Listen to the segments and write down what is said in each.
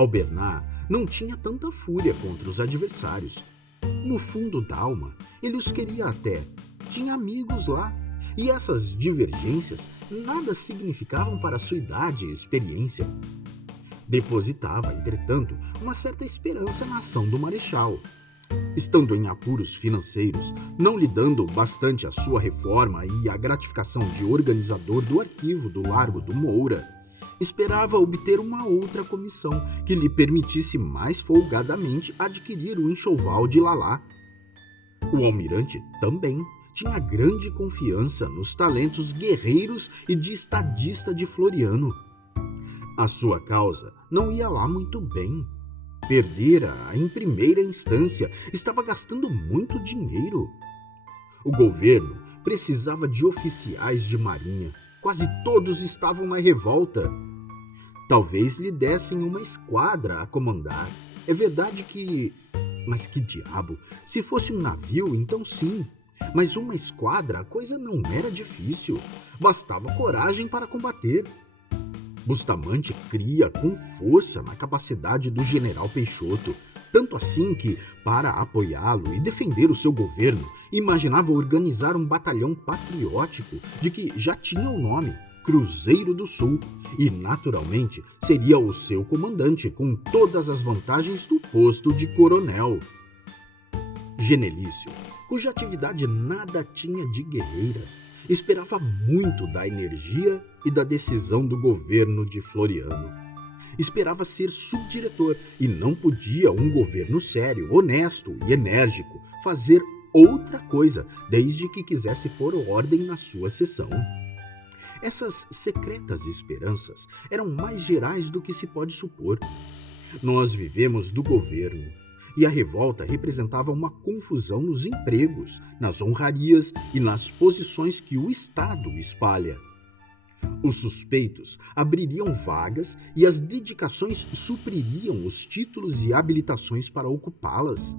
Albernaz não tinha tanta fúria contra os adversários. No fundo da alma, ele os queria até. Tinha amigos lá. E essas divergências nada significavam para sua idade e experiência. Depositava, entretanto, uma certa esperança na ação do Marechal. Estando em apuros financeiros, não lhe dando bastante a sua reforma e a gratificação de organizador do arquivo do Largo do Moura, esperava obter uma outra comissão que lhe permitisse mais folgadamente adquirir o enxoval de Lalá. O almirante também tinha grande confiança nos talentos guerreiros e de estadista de Floriano. A sua causa não ia lá muito bem. Perdera em primeira instância, estava gastando muito dinheiro. O governo precisava de oficiais de marinha. Quase todos estavam na revolta. Talvez lhe dessem uma esquadra a comandar. É verdade que... Mas que diabo! Se fosse um navio, então sim. Mas uma esquadra, a coisa não era difícil. Bastava coragem para combater. Bustamante cria com força na capacidade do general Peixoto, tanto assim que, para apoiá-lo e defender o seu governo, imaginava organizar um batalhão patriótico de que já tinha o nome, Cruzeiro do Sul, e naturalmente seria o seu comandante, com todas as vantagens do posto de coronel. Genelício, cuja atividade nada tinha de guerreira, esperava muito da energia e da decisão do governo de Floriano. Esperava ser subdiretor e não podia um governo sério, honesto e enérgico fazer outra coisa desde que quisesse pôr ordem na sua seção. Essas secretas esperanças eram mais gerais do que se pode supor. Nós vivemos do governo. E a revolta representava uma confusão nos empregos, nas honrarias e nas posições que o Estado espalha. Os suspeitos abririam vagas e as dedicações supririam os títulos e habilitações para ocupá-las.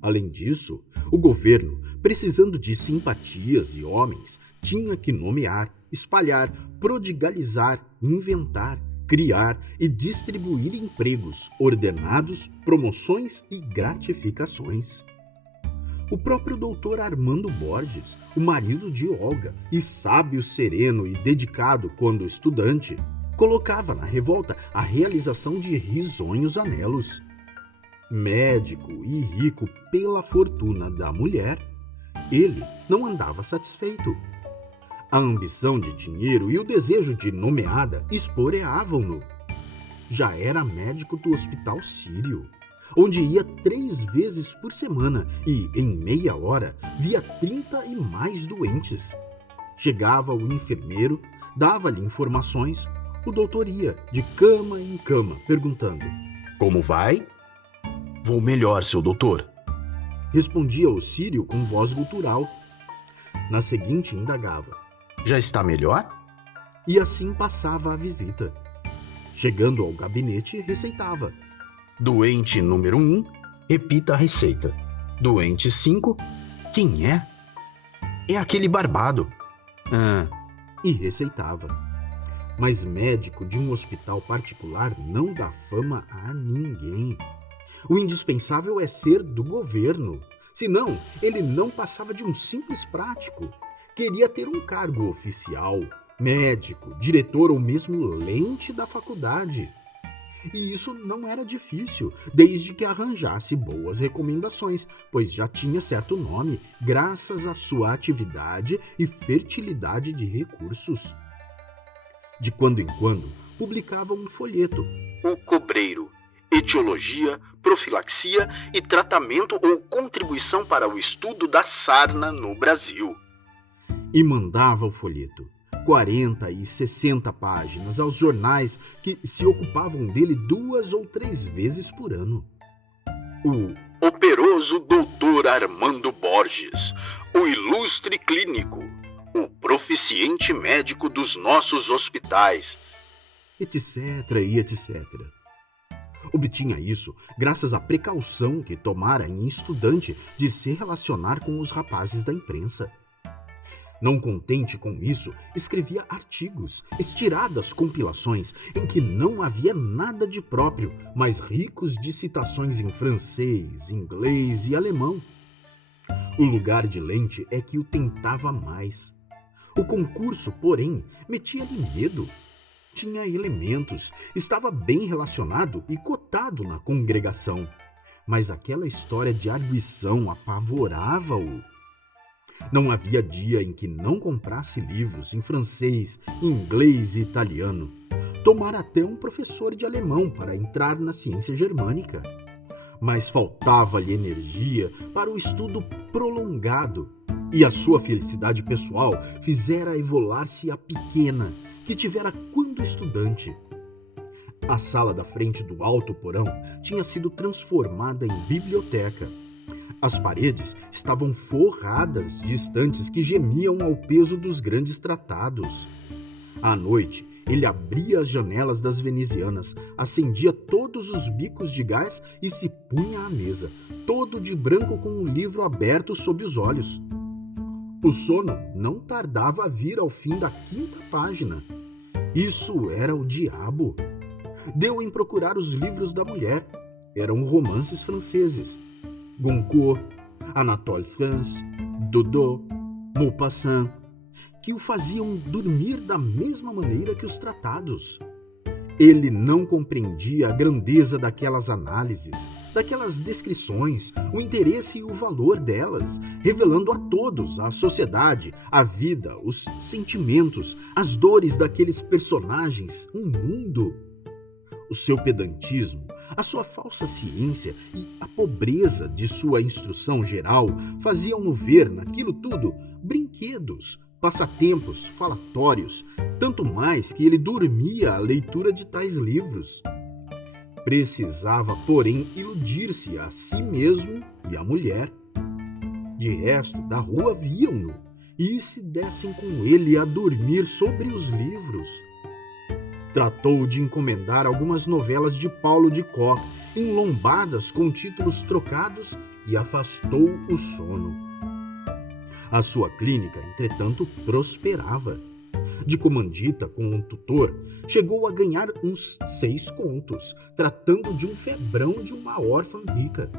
Além disso, o governo, precisando de simpatias e homens, tinha que nomear, espalhar, prodigalizar, inventar, criar e distribuir empregos, ordenados, promoções e gratificações. O próprio doutor Armando Borges, o marido de Olga, e sábio, sereno e dedicado quando estudante, colocava na revolta a realização de risonhos anelos. Médico e rico pela fortuna da mulher, ele não andava satisfeito. A ambição de dinheiro e o desejo de nomeada esporeavam-no. Já era médico do Hospital Sírio, onde ia 3 vezes por semana e, em meia hora, via 30 e mais doentes. Chegava o enfermeiro, dava-lhe informações, o doutor ia de cama em cama, perguntando: "Como vai?" "Vou melhor, seu doutor", respondia o sírio com voz gutural. Na seguinte indagava: "Já está melhor?" E assim passava a visita. Chegando ao gabinete, receitava: "Doente número 1, repita a receita. Doente 5, quem é?" "É aquele barbado." E receitava. Mas médico de um hospital particular não dá fama a ninguém. O indispensável é ser do governo. Senão, ele não passava de um simples prático. Queria ter um cargo oficial, médico, diretor ou mesmo lente da faculdade. E isso não era difícil, desde que arranjasse boas recomendações, pois já tinha certo nome, graças à sua atividade e fertilidade de recursos. De quando em quando, publicava um folheto: "O Cobreiro. Etiologia, profilaxia e tratamento ou contribuição para o estudo da sarna no Brasil." E mandava o folheto, 40 e 60 páginas, aos jornais que se ocupavam dele 2 ou 3 vezes por ano. O operoso doutor Armando Borges, o ilustre clínico, o proficiente médico dos nossos hospitais, etc. e etc. Obtinha isso graças à precaução que tomara em estudante de se relacionar com os rapazes da imprensa. Não contente com isso, escrevia artigos, estiradas compilações em que não havia nada de próprio, mas ricos de citações em francês, inglês e alemão. O lugar de Lente é que o tentava mais. O concurso, porém, metia-lhe medo. Tinha elementos, estava bem relacionado e cotado na congregação. Mas aquela história de arguição apavorava-o. Não havia dia em que não comprasse livros em francês, inglês e italiano. Tomara até um professor de alemão para entrar na ciência germânica. Mas faltava-lhe energia para o estudo prolongado, e a sua felicidade pessoal fizera evolar-se a pequena, que tivera quando estudante. A sala da frente do alto porão tinha sido transformada em biblioteca. As paredes estavam forradas de estantes que gemiam ao peso dos grandes tratados. À noite, ele abria as janelas das venezianas, acendia todos os bicos de gás e se punha à mesa, todo de branco com um livro aberto sob os olhos. O sono não tardava a vir ao fim da 5ª página. Isso era o diabo. Deu em procurar os livros da mulher. Eram romances franceses. Goncourt, Anatole France, Dodot, Maupassant, que o faziam dormir da mesma maneira que os tratados. Ele não compreendia a grandeza daquelas análises, daquelas descrições, o interesse e o valor delas, revelando a todos a sociedade, a vida, os sentimentos, as dores daqueles personagens, um mundo. O seu pedantismo, a sua falsa ciência e a pobreza de sua instrução geral faziam-no ver naquilo tudo brinquedos, passatempos, falatórios, tanto mais que ele dormia à leitura de tais livros. Precisava, porém, iludir-se a si mesmo e à mulher. De resto, da rua viam-no, e se dessem com ele a dormir sobre os livros. Tratou de encomendar algumas novelas de Paulo de Kock, enlombadas com títulos trocados, e afastou o sono. A sua clínica, entretanto, prosperava. De comandita com um tutor, chegou a ganhar uns 6 contos, tratando de um febrão de uma órfã rica.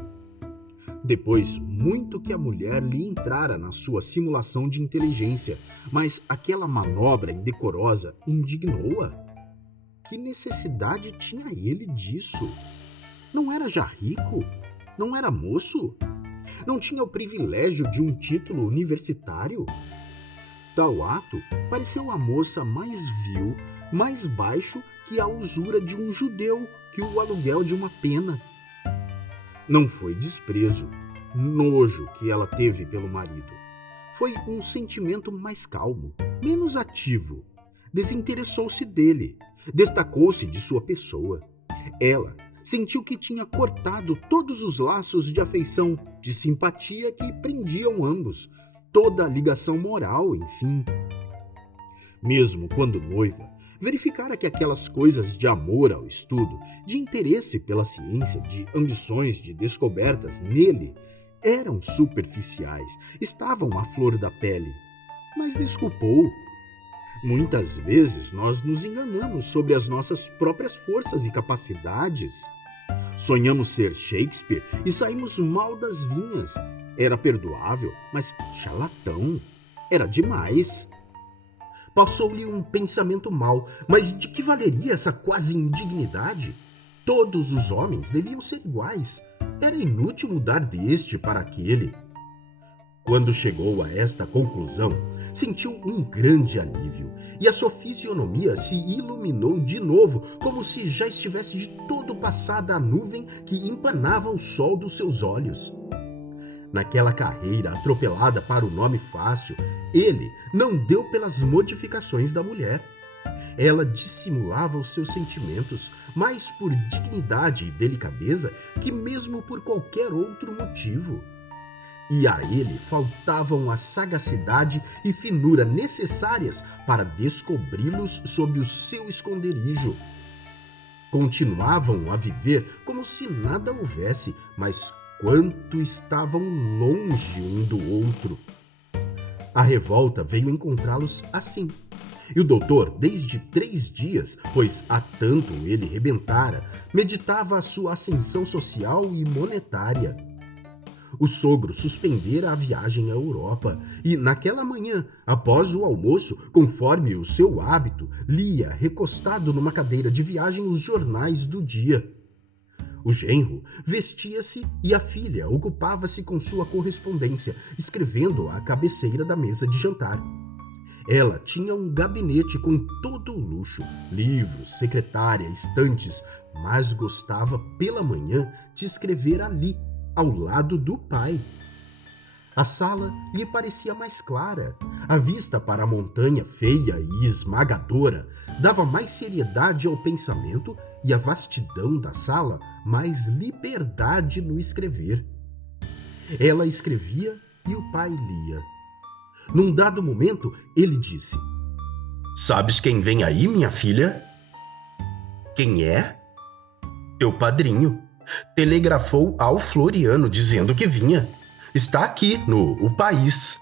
Depois, muito que a mulher lhe entrara na sua simulação de inteligência, mas aquela manobra indecorosa indignou-a. Que necessidade tinha ele disso? Não era já rico? Não era moço? Não tinha o privilégio de um título universitário? Tal ato pareceu à moça mais vil, mais baixo que a usura de um judeu, que o aluguel de uma pena. Não foi desprezo, nojo que ela teve pelo marido. Foi um sentimento mais calmo, menos ativo. Desinteressou-se dele, destacou-se de sua pessoa. Ela sentiu que tinha cortado todos os laços de afeição, de simpatia que prendiam ambos, toda a ligação moral, enfim. Mesmo quando noiva, verificara que aquelas coisas de amor ao estudo, de interesse pela ciência, de ambições, de descobertas nele, eram superficiais, estavam à flor da pele. Mas desculpou. Muitas vezes nós nos enganamos sobre as nossas próprias forças e capacidades. Sonhamos ser Shakespeare e saímos mal das vinhas. Era perdoável, mas charlatão. Era demais. Passou-lhe um pensamento mau, mas de que valeria essa quase indignidade? Todos os homens deviam ser iguais. Era inútil mudar deste para aquele. Quando chegou a esta conclusão, sentiu um grande alívio e a sua fisionomia se iluminou de novo, como se já estivesse de todo passada a nuvem que empanava o sol dos seus olhos. Naquela carreira atropelada para o nome fácil, ele não deu pelas modificações da mulher. Ela dissimulava os seus sentimentos, mais por dignidade e delicadeza que mesmo por qualquer outro motivo. E a ele faltavam a sagacidade e finura necessárias para descobri-los sob o seu esconderijo. Continuavam a viver como se nada houvesse, mas quanto estavam longe um do outro. A revolta veio encontrá-los assim. E o doutor, desde 3 dias, pois há tanto ele rebentara, meditava a sua ascensão social e monetária. O sogro suspendera a viagem à Europa e, naquela manhã, após o almoço, conforme o seu hábito, lia, recostado numa cadeira de viagem, os jornais do dia. O genro vestia-se e a filha ocupava-se com sua correspondência, escrevendo à cabeceira da mesa de jantar. Ela tinha um gabinete com todo o luxo, livros, secretária, estantes, mas gostava pela manhã de escrever ali, ao lado do pai. A sala lhe parecia mais clara. A vista para a montanha feia e esmagadora dava mais seriedade ao pensamento e a vastidão da sala mais liberdade no escrever. Ela escrevia e o pai lia. Num dado momento, ele disse: Sabes quem vem aí, minha filha? Quem é? Teu padrinho. Telegrafou ao Floriano dizendo que vinha. Está aqui no O País.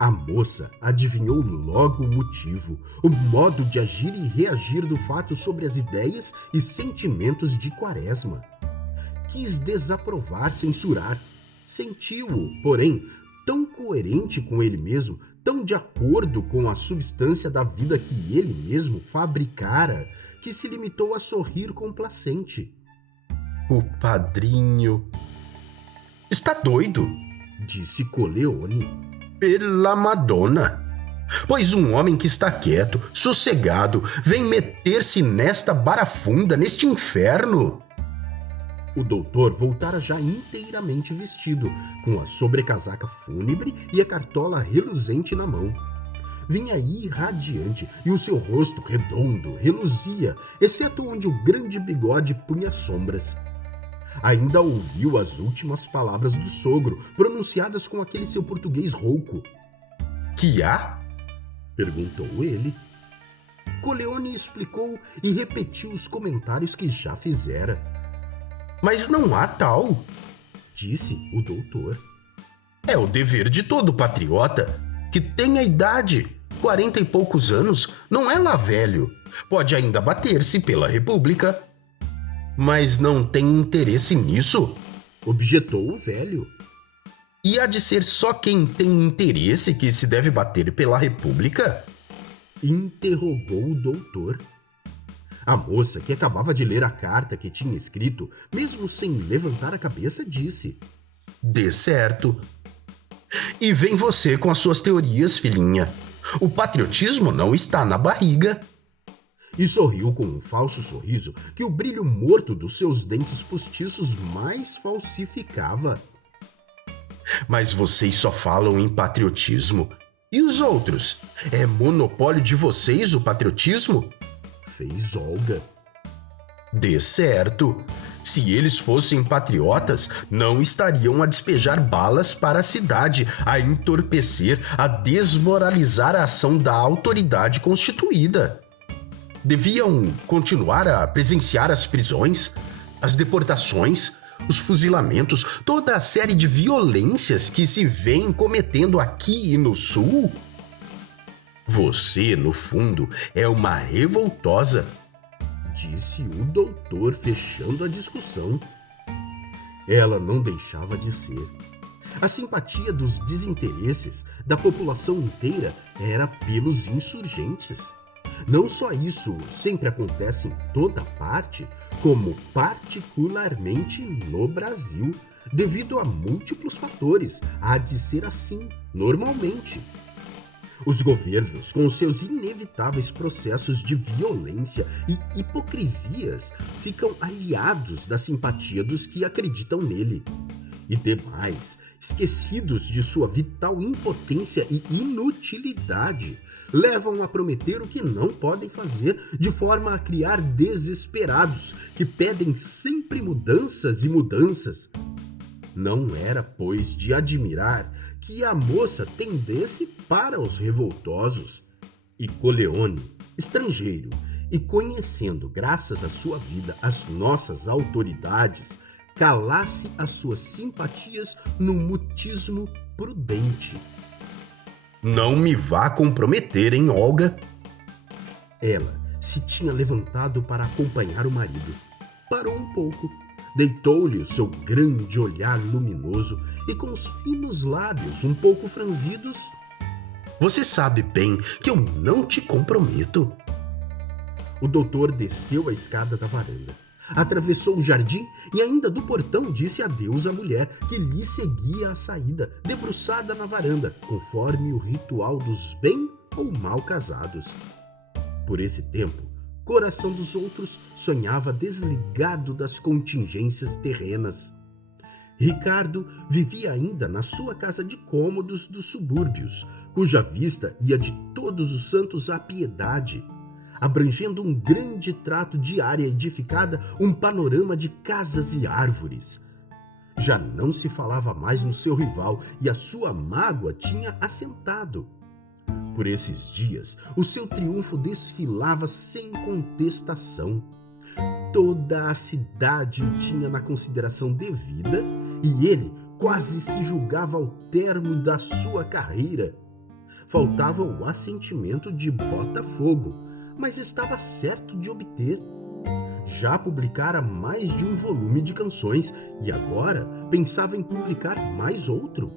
A moça adivinhou logo o motivo, o modo de agir e reagir do fato sobre as ideias e sentimentos de Quaresma. Quis desaprovar, censurar. Sentiu-o, porém, tão coerente com ele mesmo, tão de acordo com a substância da vida que ele mesmo fabricara, que se limitou a sorrir complacente. O padrinho... Está doido? Disse Coleoni. Pela Madonna! Pois um homem que está quieto, sossegado, vem meter-se nesta barafunda, neste inferno. O doutor voltara já inteiramente vestido, com a sobrecasaca fúnebre e a cartola reluzente na mão. Vinha aí radiante, e o seu rosto redondo reluzia, exceto onde o grande bigode punha sombras. Ainda ouviu as últimas palavras do sogro, pronunciadas com aquele seu português rouco. Que há? Perguntou ele. Coleoni explicou e repetiu os comentários que já fizera. Mas não há tal, disse o doutor. É o dever de todo patriota, que tem a idade, 40 e poucos anos, não é lá velho. Pode ainda bater-se pela República. Mas não tem interesse nisso? Objetou o velho. E há de ser só quem tem interesse que se deve bater pela República? Interrogou o doutor. A moça, que acabava de ler a carta que tinha escrito, mesmo sem levantar a cabeça, disse: Dê certo. E vem você com as suas teorias, filhinha. O patriotismo não está na barriga. E sorriu com um falso sorriso que o brilho morto dos seus dentes postiços mais falsificava. Mas vocês só falam em patriotismo. E os outros? É monopólio de vocês o patriotismo? Fez Olga. Dê certo. Se eles fossem patriotas, não estariam a despejar balas para a cidade, a entorpecer, a desmoralizar a ação da autoridade constituída. Deviam continuar a presenciar as prisões, as deportações, os fuzilamentos, toda a série de violências que se vêm cometendo aqui e no Sul. Você, no fundo, é uma revoltosa, disse o doutor, fechando a discussão. Ela não deixava de ser. A simpatia dos desinteresses da população inteira era pelos insurgentes. Não só isso sempre acontece em toda parte, como particularmente no Brasil, devido a múltiplos fatores, há de ser assim normalmente. Os governos, com os seus inevitáveis processos de violência e hipocrisias, ficam aliados da simpatia dos que acreditam nele. E demais, esquecidos de sua vital impotência e inutilidade, levam a prometer o que não podem fazer, de forma a criar desesperados que pedem sempre mudanças e mudanças. Não era, pois, de admirar que a moça tendesse para os revoltosos. E Coleoni, estrangeiro, e conhecendo, graças à sua vida, as nossas autoridades, calasse as suas simpatias num mutismo prudente. Não me vá comprometer, hein, Olga? Ela se tinha levantado para acompanhar o marido. Parou um pouco, deitou-lhe o seu grande olhar luminoso e com os finos lábios um pouco franzidos. Você sabe bem que eu não te comprometo. O doutor desceu a escada da varanda, atravessou o jardim e ainda do portão disse adeus à mulher que lhe seguia a saída, debruçada na varanda, conforme o ritual dos bem ou mal casados. Por esse tempo, coração dos outros sonhava desligado das contingências terrenas. Ricardo vivia ainda na sua casa de cômodos dos subúrbios, cuja vista ia de Todos os Santos à Piedade, abrangendo um grande trato de área edificada, um panorama de casas e árvores. Já não se falava mais no seu rival e a sua mágoa tinha assentado. Por esses dias, o seu triunfo desfilava sem contestação. Toda a cidade o tinha na consideração devida e ele quase se julgava ao termo da sua carreira. Faltava o assentimento de Botafogo, mas estava certo de obter. Já publicara mais de um volume de canções e agora pensava em publicar mais outro.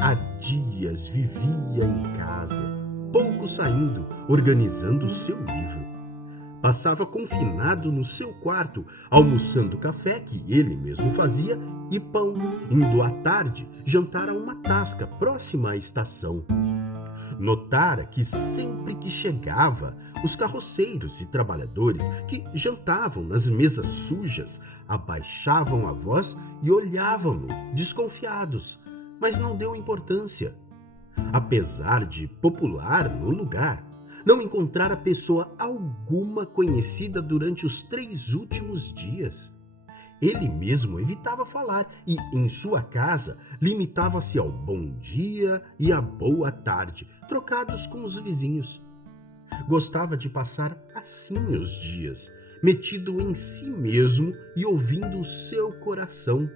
Há dias vivia em casa, pouco saindo, organizando o seu livro. Passava confinado no seu quarto, almoçando café que ele mesmo fazia e pão, indo à tarde jantar a uma tasca próxima à estação. Notara que sempre que chegava, os carroceiros e trabalhadores que jantavam nas mesas sujas abaixavam a voz e olhavam-no desconfiados, mas não deu importância. Apesar de popular no lugar, não encontrara pessoa alguma conhecida durante os 3 últimos dias. Ele mesmo evitava falar e, em sua casa, limitava-se ao bom dia e à boa tarde, trocados com os vizinhos. Gostava de passar assim os dias, metido em si mesmo e ouvindo o seu coração.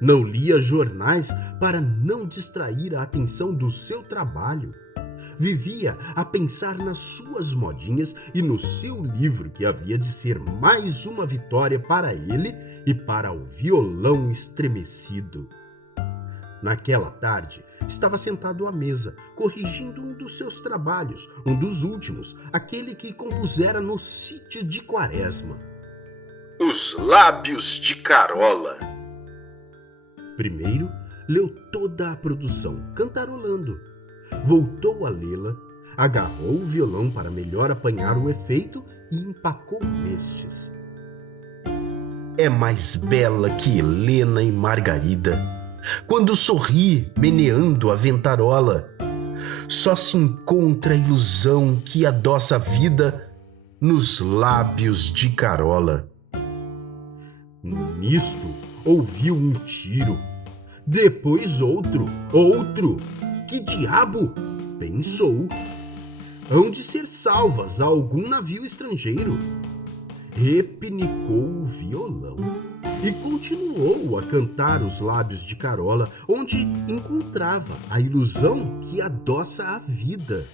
Não lia jornais para não distrair a atenção do seu trabalho. Vivia a pensar nas suas modinhas e no seu livro que havia de ser mais uma vitória para ele e para o violão estremecido. Naquela tarde, estava sentado à mesa, corrigindo um dos seus trabalhos, um dos últimos, aquele que compusera no sítio de Quaresma. Os Lábios de Carola. Primeiro, leu toda a produção, cantarolando. Voltou a lê-la, agarrou o violão para melhor apanhar o efeito e empacou nestes. É mais bela que Helena e Margarida, quando sorri meneando a ventarola. Só se encontra a ilusão que adoça a vida nos lábios de Carola. Nisto, ouviu um tiro, depois outro. Que diabo? Pensou. Hão de ser salvas a algum navio estrangeiro. Repinicou o violão e continuou a cantar os lábios de Carola, onde encontrava a ilusão que adoça a vida.